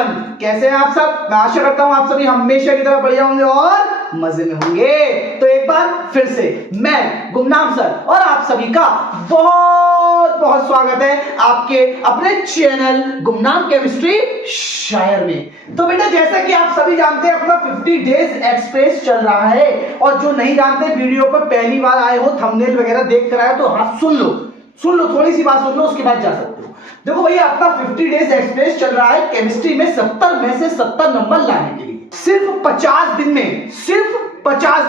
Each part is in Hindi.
एवरीवन, कैसे हैं आप सब। मैं आशा करता हूं आप सभी हमेशा की तरह बढ़िया होंगे और मजे में होंगे। तो एक बार फिर से मैं गुमनाम सर और आप सभी का बहुत बहुत स्वागत है आपके अपने चैनल गुमनाम केमिस्ट्री शायर में। तो बेटा जैसा कि आप सभी जानते हैं अपना 50 डेज एक्सप्रेस चल रहा है और जो नहीं जानते वीडियो पर पहली बार आए हो थंबनेल वगैरह देख कर आए तो हाँ सुन लो थोड़ी सी बात सुन लो उसके बाद जा सकते हो। देखो भैया अपना 50 डेज एक्सप्रेस चल रहा है केमिस्ट्री में 70 में से 70 नंबर लाने के लिए सिर्फ 50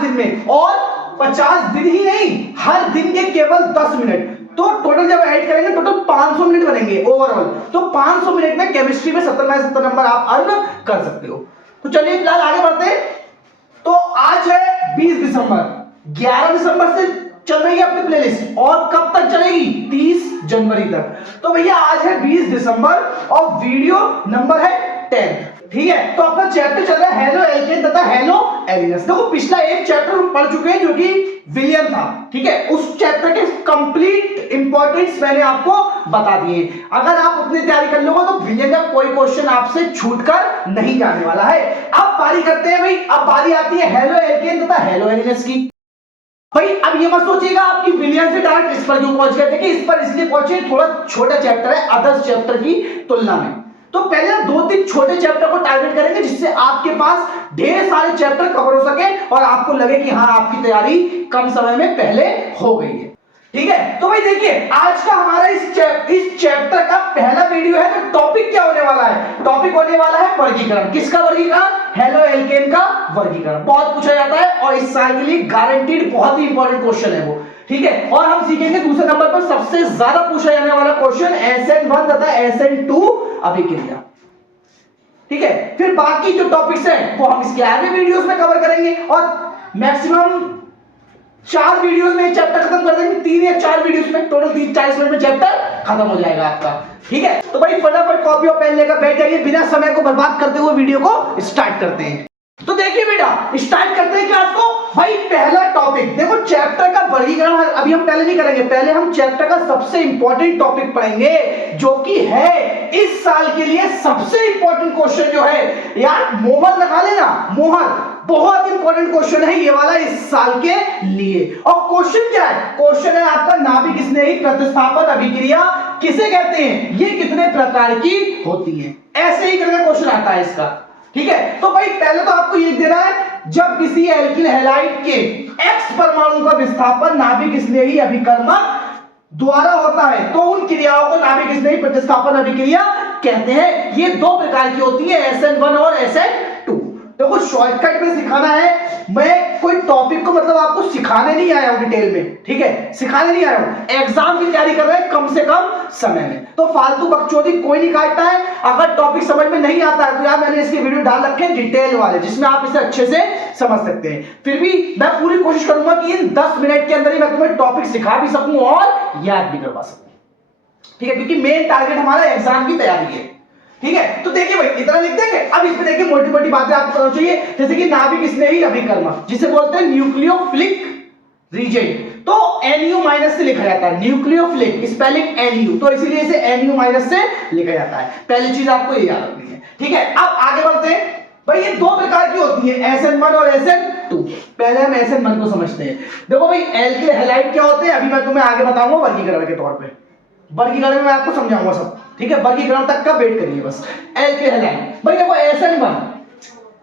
दिन में और 50 दिन ही नहीं हर दिन के केवल 10 मिनट। तो टोटल जब ऐड करेंगे टोटल 500 मिनट बनेंगे ओवरऑल। तो 500 मिनट में केमिस्ट्री में 70 में 70 नंबर आप अर्न कर सकते हो। तो चलिए फिलहाल आगे बढ़ते हैं। तो आज है 20 दिसंबर, 11 दिसंबर से चल रही है अपनी प्लेलिस्ट और कब तक चलेगी 30 जनवरी तक। तो भैया आज है 20 दिसंबर और वीडियो नंबर है 10, ठीक है। तो अपना चैप्टर चल रहा है हेलो एल्केन तथा हेलो एलिनस। देखो पिछला एक चैप्टर हम पढ़ चुके हैं जो कि विलियम था, ठीक है। उस चैप्टर के कंप्लीट इंपॉर्टेंस मैंने आपको बता दिए। अगर आप उतनी तैयारी कर लोगे तो विलियम का कोई क्वेश्चन आपसे छूटकर नहीं जाने वाला है। अब बारी करते हैं भाई, अब बारी आती है हेलो एल्केन तथा हेलो एलिनस की। भाई अब ये मत सोचिएगा आपकी विलियम से डायरेक्ट इस पर क्यों पहुंच गए। देखिए इस पर इसलिए पहुंचे थोड़ा छोटा चैप्टर है अदर्स चैप्टर की तुलना में। तो पहले 2-3 छोटे चैप्टर को टारगेट करेंगे जिससे आपके पास ढेर सारे चैप्टर कवर हो सके और आपको लगे कि हाँ आपकी तैयारी कम समय में पहले हो गई है, ठीक है। तो भाई देखिए आज का हमारा इस चैप्टर का पहला वीडियो है। तो टॉपिक क्या होने वाला है, टॉपिक होने वाला है वर्गीकरण। किसका वर्गीकरण, हेलो एल्केन का वर्गीकरण। बहुत पूछा जाता है और इस साल के लिए गारंटीड बहुत ही इंपॉर्टेंट क्वेश्चन है वो, ठीक है। और हम सीखेंगे दूसरे नंबर पर सबसे ज्यादा पूछा जाने वाला क्वेश्चन SN1 तथा SN2 अभिक्रिया, ठीक है। फिर बाकी जो टॉपिक्स हैं वो हम इसके आगे वीडियोस में कवर करेंगे और मैक्सिमम 4 वीडियोस में चैप्टर खत्म कर देंगे। 3 या 4 वीडियोस में टोटल 30-40 मिनट में चैप्टर खत्म हो जाएगा आपका, ठीक है। तो भाई फटाफट कॉपी और पेन लेकर बैठ जाइए, बिना समय को बर्बाद करते हुए वीडियो को स्टार्ट करते हैं। तो देखिए बेटा स्टार्ट करते हैं क्लास को। भाई पहला टॉपिक देखो चैप्टर का वर्गीकरण अभी हम पहले नहीं करेंगे, पहले हम चैप्टर का सबसे इंपॉर्टेंट टॉपिक पढ़ेंगे जो कि है इस साल के लिए सबसे इंपॉर्टेंट क्वेश्चन जो है यार मोहर लगा लेना, मोहर बहुत इंपॉर्टेंट क्वेश्चन है ये वाला इस साल के लिए। और क्वेश्चन क्या है, क्वेश्चन है आपका नाभिक स्नेही प्रतिस्थापन अभिक्रिया किसे कहते हैं, ये कितने प्रकार की होती है। ऐसे ही करके क्वेश्चन आता है इसका, ठीक है। तो भाई पहले तो आपको ये देना है जब किसी एल्किल हैलाइड के X परमाणु का विस्थापन नाभिक स्नेही अभिकर्मक द्वारा होता है तो उन क्रियाओं को नाभिक स्नेही प्रतिस्थापन अभिक्रिया कहते हैं। ये 2 प्रकार की होती है SN1 और SN2। देखो शॉर्टकट में सिखाना है, मैं कोई टॉपिक को मतलब आपको सिखाने नहीं आया हूं डिटेल में, ठीक है, सिखाने नहीं आया हूं। एग्जाम की तैयारी कर रहे हैं कम से कम समय में, तो फालतू बकचोदी कोई नहीं काटता है। अगर टॉपिक समझ में नहीं आता है तो यार मैंने इसके वीडियो डाल रखे हैं डिटेल वाले जिसमें आप इसे अच्छे से समझ सकते हैं। फिर भी मैं पूरी कोशिश करूंगा कि इन 10 मिनट के अंदर ही मैं तुम्हें टॉपिक सिखा भी सकूं और याद भी करवा सकूं, ठीक है, क्योंकि मेन टारगेट हमारा एग्जाम की तैयारी है, ठीक है। तो देखिए भाई इतना लिख देंगे। अब इसमें देखिए मोटी मोटी बातें आपको पता चाहिए, जैसे कि नाभिक स्नेही अभिकर्मक जिसे बोलते हैं न्यूक्लियोफिलिक रीजन, तो NU माइनस से लिखा जाता है, न्यूक्लियोफिलिक स्पेलिंग NU, तो इसीलिए इसे NU माइनस से लिखा जाता है। पहली चीज आपको ये याद रखनी है, ठीक है। अब आगे बढ़ते हैं। भाई ये 2 प्रकार की होती है SN1 और SN2। पहले हम SN1 को समझते हैं। देखो भाई एल्किल हैलाइड क्या होते हैं अभी मैं तुम्हें आगे बताऊंगा वर्गीकरण के तौर पे, वर्गीकरण में मैं आपको समझाऊंगा सब, ठीक है। वर्गीकरण तक का वेट करिए बस। एल्किल हैलाइड भाई देखो SN1,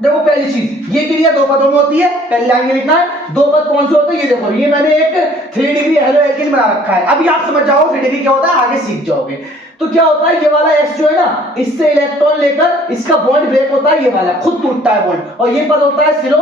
देखो पहली चीज ये क्रिया 2 पदों में होती है, पहली लाइन में लिखना है। 2 पद कौन से होते हैं ये देखो, ये मैंने एक 3 डिग्री हेलो एल्केन बना रखा है। अभी आप समझ जाओ 3 डिग्री क्या होता है, आगे सीख जाओगे। तो क्या होता है ये वाला S जो है ना इससे इलेक्ट्रॉन लेकर इसका बॉन्ड ब्रेक होता है, ये वाला खुद टूटता है बॉन्ड, और ये पद होता है सिलो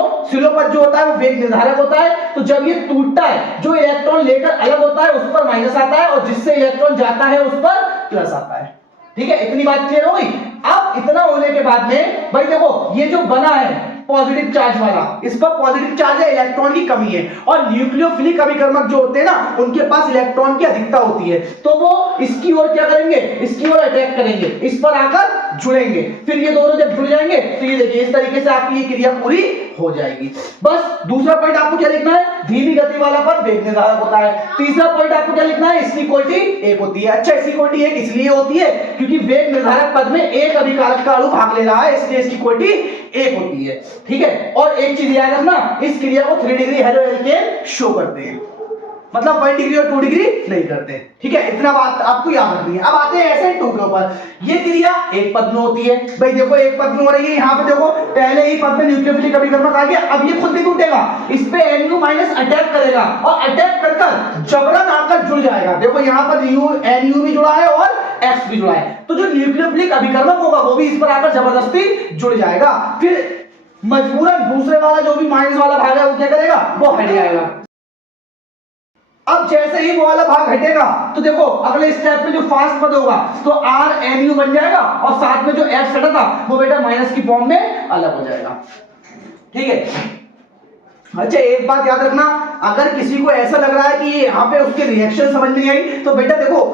पद जो होता है वो वेग निर्धारक होता है। तो जब ये टूटता है जो इलेक्ट्रॉन लेकर अलग होता है उस पर माइनस आता है और जिससे इलेक्ट्रॉन जाता है उस पर प्लस आता है, ठीक है। इतनी बात क्लियर हो गई। अब इतना होने के बाद में भाई देखो ये जो बना है पॉजिटिव चार्ज वाला, इस पर पॉजिटिव चार्ज है, इलेक्ट्रॉन की कमी है। और न्यूक्लियोफिलिक अभिकर्मक जो होते हैं ना उनके पास इलेक्ट्रॉन की अधिकता होती है, तो वो इसकी ओर क्या करेंगे, इसकी ओर अटैक करेंगे, इस पर आकर जुड़ेंगे, फिर ये दोनों जब जुड़ जाएंगे तो ये देखिए इस तरीके से आपकी ये क्रिया पूरी हो जाएगी। बस दूसरा पॉइंट आपको क्या लिखना है, धीमी गति वाला पद वेग निर्धारक होता है। तीसरा पॉइंट आपको क्या लिखना है, इसकी इक्वलिटी एक होती है। अच्छा, इसकी इक्वलिटी एक इसलिए होती है क्योंकि वेग निर्धारक पद में एक अभिकारक का अणु भाग ले रहा है, इसलिए इसकी इक्वलिटी एक होती है। ठीक है, और एक चीज याद रखना, इस क्रिया को 3 डिग्री हेलो एल्केन शो करते हैं, मतलब 1 डिग्री और 2 डिग्री नहीं करते। ठीक है, इतना बात आपको याद रखनी है। अब आते हैं SN2 के ऊपर। ये क्रिया एक पद में होती है। भाई देखो एक पद में हो रही है, यहाँ पे देखो पहले ही पद में न्यूक्लियोफिलिक अभिकर्मक आ गया, अब ये खुद भी टूटेगा, इस पे NU माइनस अटैक करेगा और अटैक कर जबरन आकर जुड़ जाएगा। देखो यहाँ पर NU भी जुड़ा है और X भी जुड़ा है, तो जो न्यूक्लियोफिलिक अभिकर्मक होगा वो भी इस पर आकर जबरदस्ती जुड़ जाएगा। फिर मजबूरन दूसरे वाला जो भी माइनस वाला भाग है वो क्या करेगा, वो हट जाएगा। अब जैसे ही वो वाला भाग हटेगा तो देखो अगले स्टेप में जो फास्ट पद होगा तो RNU बन जाएगा और साथ में जो X हटा था वो बेटा माइनस की फॉर्म में अलग हो जाएगा। ठीक है, अच्छा एक बात याद रखना, अगर किसी को ऐसा लग रहा है कि यहाँ पे उसके रिएक्शन समझ नहीं आई तो बेटा देखो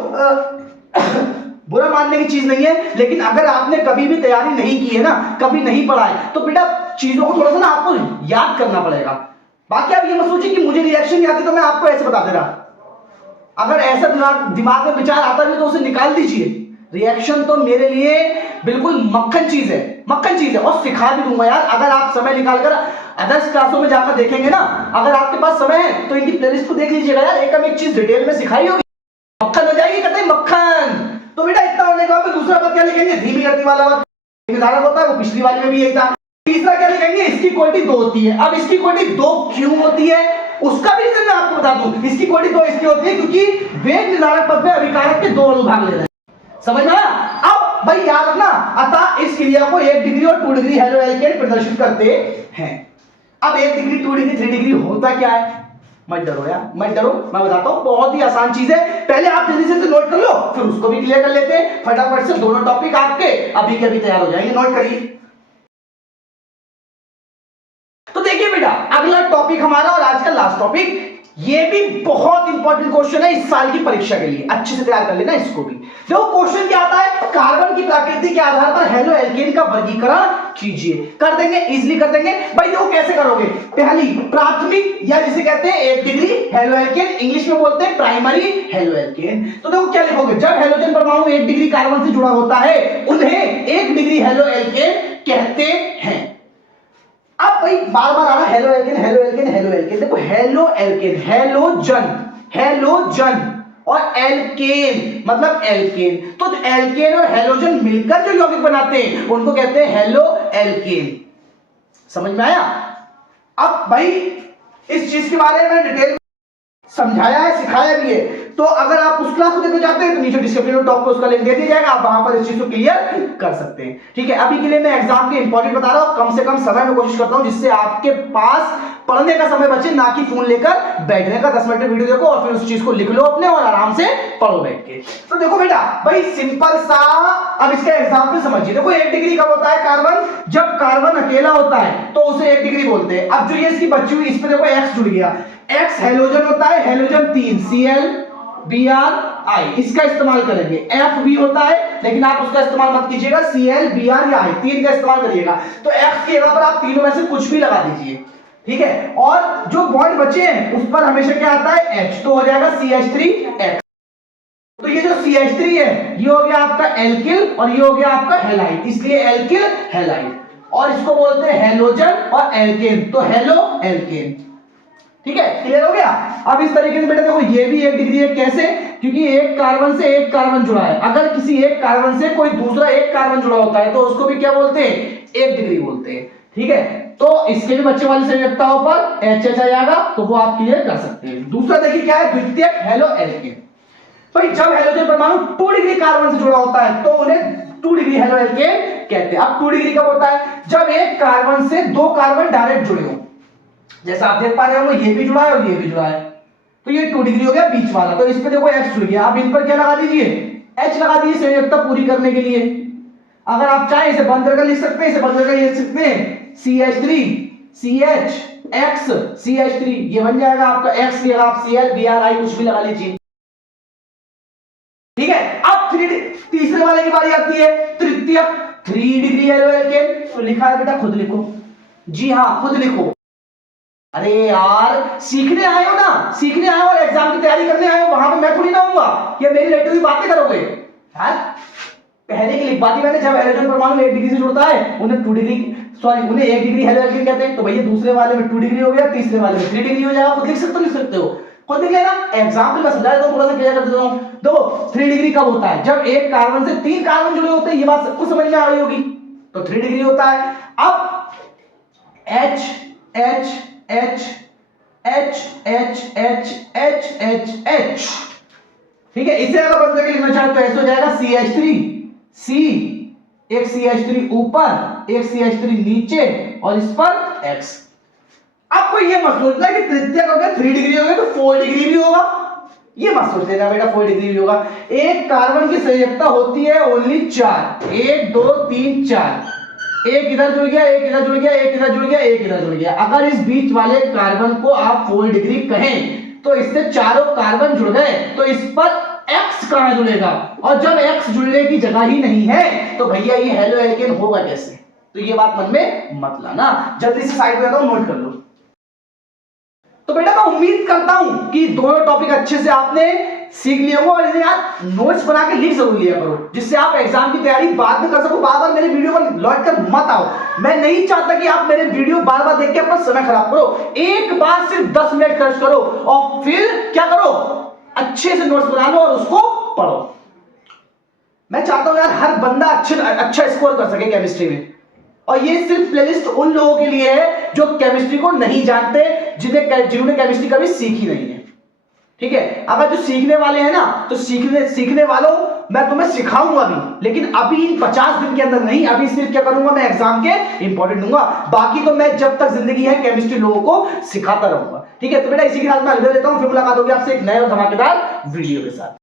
बुरा मानने की चीज नहीं है, लेकिन अगर आपने कभी भी तैयारी नहीं की है ना, कभी नहीं पढ़ा है, तो बेटा चीजों को थोड़ा सा ना आपको याद करना पड़ेगा। बाकी आप ये मत सोचिए कि मुझे रिएक्शन नहीं आती तो मैं आपको ऐसे बता दे रहा। अगर ऐसा दिमाग में विचार आता है तो उसे निकाल दीजिए। रिएक्शन तो मेरे लिए बिल्कुल मक्खन चीज है, मक्खन चीज है, और सिखा भी दूंगा यार। अगर आप समय निकालकर अदर्स क्लासों में जाकर देखेंगे ना, अगर आपके पास समय है तो इनकी प्लेलिस्ट को देख लीजिएगा यार, एक चीज डिटेल में सिखाई होगी, मक्खन हो जाएगी, कहते हैं मक्खन। तो बेटा इतना होने के बाद दूसरा पद क्या लिखेंगे, धीमी गति वाला पद निर्धारक होता है, वो पिछली वाली में भी यही था। तीसरा क्या लिखेंगे, इसकी इक्वलिटी 2 होती है। अब इसकी इक्वलिटी 2 क्यों होती है उसका भी रीजन मैं आपको बता दूं। इसकी इक्वलिटी 2 इसलिए होती है क्योंकि वेग निर्धारक पद में अभिकारक के 2 अणु भाग ले रहे हैं। समझ में आया? अब भाई याद रखना, अतः इस क्रिया को 1 डिग्री और 2 डिग्री हेलो एल्केन प्रदर्शित करते हैं। अब 1 डिग्री 2 डिग्री 3 डिग्री होता क्या है, मत डरो यार, मत डरो, मैं बताता हूं, बहुत ही आसान चीज है। पहले आप जल्दी से नोट कर लो, फिर उसको भी क्लियर कर लेते हैं फटाफट से। दोनों टॉपिक आपके अभी के अभी तैयार हो जाएंगे, नोट करिए। तो देखिए बेटा अगला टॉपिक हमारा और आज का लास्ट टॉपिक, ये भी बहुत इंपॉर्टेंट क्वेश्चन है इस साल की परीक्षा के लिए, अच्छे से तैयार कर लेना इसको भी। देखो क्वेश्चन क्या आता है, कार्बन की प्रकृति के आधार पर हेलो एल्केन का वर्गीकरण कीजिए। कर देंगे, इजीली कर देंगे। भाई देखो कैसे करोगे, पहली प्राथमिक या जिसे कहते हैं 1 डिग्री हेलो एल्केन, इंग्लिश में बोलते हैं प्राइमरी हेलो एल्केन। तो देखो क्या लिखोगे, जब हेलोजन परमाणु 1 डिग्री कार्बन से जुड़ा होता है उन्हें 1 डिग्री हेलो एल्केन कहते हैं। अब भाई बार बार आ रहा halo alkane halo alkane halo alkane, देखो हेलो एल्केन, हेलोजन, हेलोजन और एल्केन मतलब एल्केन, तो एल्केन और हेलोजन मिलकर जो यौगिक बनाते हैं उनको कहते हैं हेलो एल्केन। समझ में आया? अब भाई इस चीज के बारे में डिटेल समझाया है, सिखाया भी है, तो अगर आप उस क्लास को देखना चाहते हैं तो नीचे डिस्क्रिप्शन में टॉप पे उसका लिंक दे दिया जाएगा, आप वहां पर इस चीज को क्लियर कर सकते हैं। ठीक है, अभी के लिए मैं एग्जाम के इंपॉर्टेंट बता रहा हूं, कम से कम समय में कोशिश करता हूं जिससे आपके पास पढ़ने का समय बचे, ना कि फोन लेकर बैठने का। 10 मिनट में वीडियो देखो और फिर उस चीज को लिख लो अपने और आराम से पढ़ो बैठ के। तो देखो बेटा भाई सिंपल सा, अब इसका एग्जाम्पल समझिए। देखो 1 डिग्री कब होता है कार्बन, जब कार्बन अकेला होता है तो उसे 1 डिग्री बोलते हैं। अब जो ये इसकी बची हुई, इस पे देखो X जुड़ गया, X हेलोजन होता है, हेलोजन 3 ClBr इसका इस्तेमाल करेंगे। Fb होता है लेकिन आप उसका इस्तेमाल मत कीजिएगा, ClBr या I 3 का इस्तेमाल करिएगा। तो X की जगह पर आप तीनों में से कुछ भी लगा दीजिए। ठीक है, और जो बॉन्ड बचे हैं उस पर हमेशा क्या आता है H, तो हो जाएगा CH3X। तो ये जो CH3 है ये हो गया आपका एल्किल और ये हो गया आपका हैलाइड, इसलिए एल्किल हैलाइड, और इसको बोलते हैं हेलोजन और एल्केन, तो हेलो एल्केन। ठीक है, क्लियर हो गया? अब इस तरीके से बेटा देखो ये भी 1 डिग्री है, कैसे? क्योंकि एक कार्बन से एक कार्बन जुड़ा है। अगर किसी एक कार्बन से कोई दूसरा एक कार्बन जुड़ा होता है तो उसको भी क्या बोलते हैं, 1 डिग्री बोलते हैं। ठीक है, तो इसके भी बच्चे वाली संयुक्ताओं पर HH आ जाएगा, तो वो आप क्लियर कर सकते हैं। दूसरा देखिए क्या है, द्वितीयक हेलो एल्केन। भाई जब हेलोजन परमाणु 2 डिग्री कार्बन से जुड़ा होता है तो उन्हें 2 डिग्री हेलो एल्केन कहते हैं। अब 2 डिग्री कब होता है, जब एक कार्बन से 2 कार्बन डायरेक्ट जुड़े हो, जैसा आप देख पा रहे होंगे ये भी जुड़ा है और ये भी जुड़ा है, तो ये 2 डिग्री हो गया बीच वाला। तो इस पे देखो X जुड़ गया, अब इन पर क्या लगा दीजिए, H लगा दीजिए संयोजकता पूरी करने के लिए। अगर आप चाहें इसे बंद करके लिख सकते हैं, इसे बंद करके लिख सकते हैं CH3 CH X CH3, ये बन जाएगा आपका X की जगह आप ClBr कुछ भी लगा लीजिए। ठीक है, अब तीसरे वाले की बारी आती है, तृतीयक 3 डिग्री हेलो एल्केन। तो लिखा है बेटा, खुद लिखो। जी हाँ, खुद लिखो। अरे यार, सीखने आए हो ना, सीखने आए हो और एग्जाम की तैयारी करने आए हो, वहां पे मैं थोड़ी ना हूँगा कि मेरी रेटिव की बातें करोगे यार। पहले की लिखवा दी मैंने, जब हाइड्रोजन परमाणु 1 डिग्री से जुड़ता है उन्हें 2 डिग्री, सॉरी उन्हें 1 डिग्री हेलो एल्केन कहते हैं। तो भैया दूसरे वाले में 2 डिग्री हो गया, तीसरे वाले में 3 डिग्री हो जाएगा। खुद लिख सकते हो, लिख सकते हो, खुद लिख लेना। एग्जाम्पल मैं समझा देता हूं, थोड़ा सा क्लियर कर देता हूं। देखो 3 डिग्री कब होता है, जब एक कार्बन से 3 कार्बन जुड़े होते हैं। ये बात सबको समझ में आ रही होगी। तो 3 डिग्री होता है। अब H H H H H H H H H, ठीक है। इसे अगर बंद करके लिखना चाहे तो ऐसे हो जाएगा CH3 C, एक CH3 ऊपर, एक CH3 नीचे और इस पर X। आपको ये मत सोचना कि तृतीयक हो गया 3 डिग्री हो गया तो 4 डिग्री भी होगा, ये मत सोच लेना बेटा 4 डिग्री भी होगा। एक कार्बन की संयोजकता होती है ओनली 4, 1 2 3 4, एक इधर जुड़ गया, एक इधर जुड़ गया, एक इधर जुड़ गया, एक इधर जुड़ गया। अगर इस बीच वाले कार्बन को आप 4 डिग्री कहें तो इससे चारों कार्बन जुड़ गए, तो इस पर X कहां जुड़ेगा, और जब X जुड़ने की जगह ही नहीं है तो भैया ये हेलो एल्केन होगा कैसे। तो ये बात मन में मत लाना, जल्दी से साइड पे जाता हूं, नोट कर लो। तो बेटा मैं उम्मीद करता हूं कि दोनों टॉपिक अच्छे से आपने सीख लिए होंगे और इन्हें यार नोट्स बना के लिख जरूर लिया करो, जिससे आप एग्जाम की तैयारी बाद में कर सको। बार बार मेरे वीडियो पर लौट कर मत आओ। मैं नहीं चाहता कि आप मेरे वीडियो बार बार देख के अपना समय खराब करो। एक बार सिर्फ 10 मिनट खर्च करो और फिर क्या करो, अच्छे से नोट्स बना लो और उसको पढ़ो। मैं चाहता हूं यार हर बंदा अच्छा स्कोर कर सके केमिस्ट्री में। और ये सिर्फ प्लेलिस्ट उन लोगों के लिए है जो केमिस्ट्री को नहीं जानते, जिन्होंने केमिस्ट्री कभी सीखी नहीं है, ठीक है। अगर जो सीखने वाले हैं ना, तो सीखने वालों मैं तुम्हें सिखाऊंगा भी, लेकिन अभी 50 दिन के अंदर नहीं। अभी सिर्फ क्या करूंगा, मैं एग्जाम के इंपॉर्टेंट दूंगा, बाकी तो मैं जब तक जिंदगी है केमिस्ट्री लोगों को सिखाता रहूंगा, ठीक है। तो बेटा इसी के साथ मैं अलविदा लेता हूं, फिर मुलाकात होगी आपसे एक नए और धमाकेदार वीडियो के साथ।